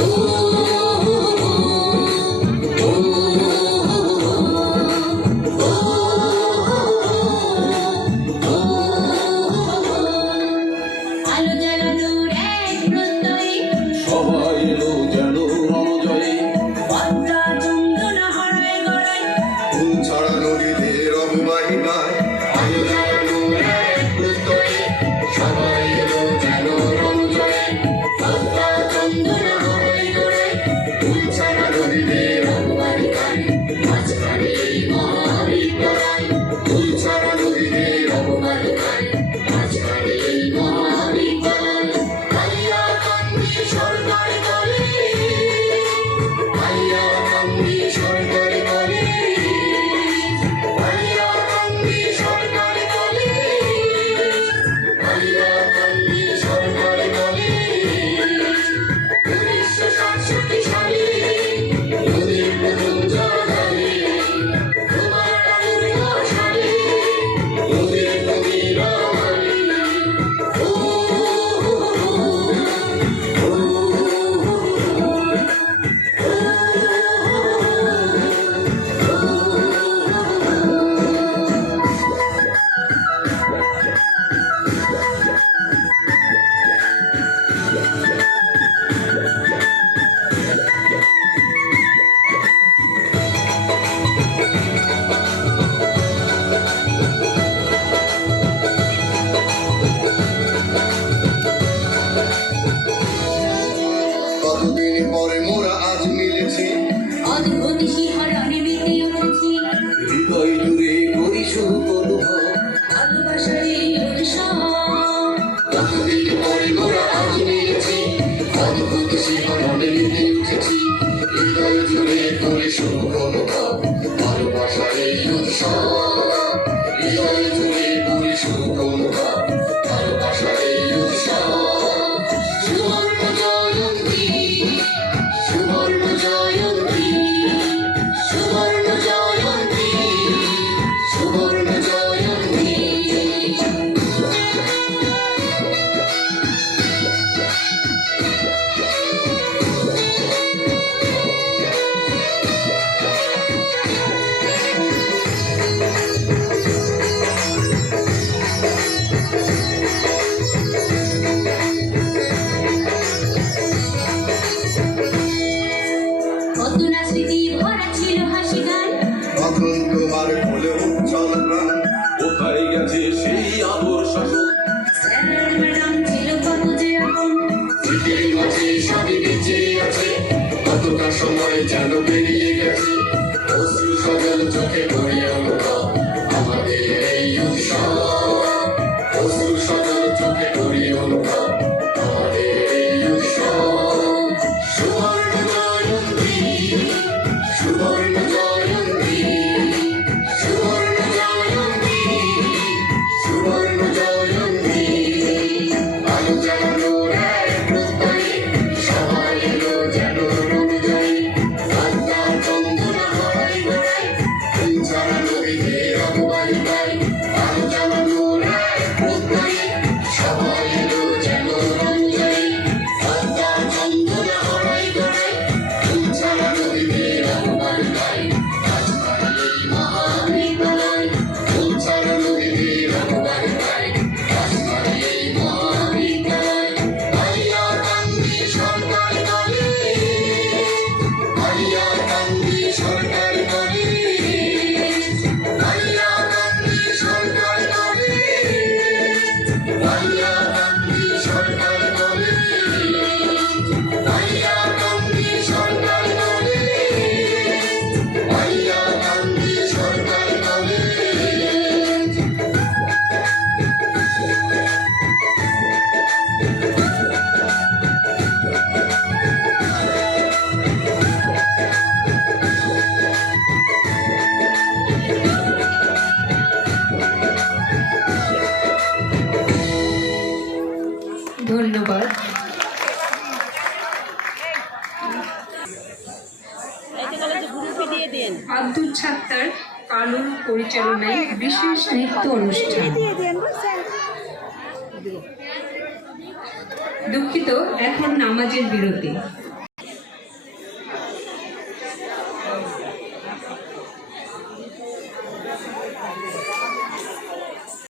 Ooh. কোনো ভালোবাসার এই উৎসব। ধন্যবাদ। আব্দুল ছাত্তার কালুর পরিচালনায় বিশেষ নৃত্য অনুষ্ঠান। দুঃখিত এখন নামাজের বিরতি।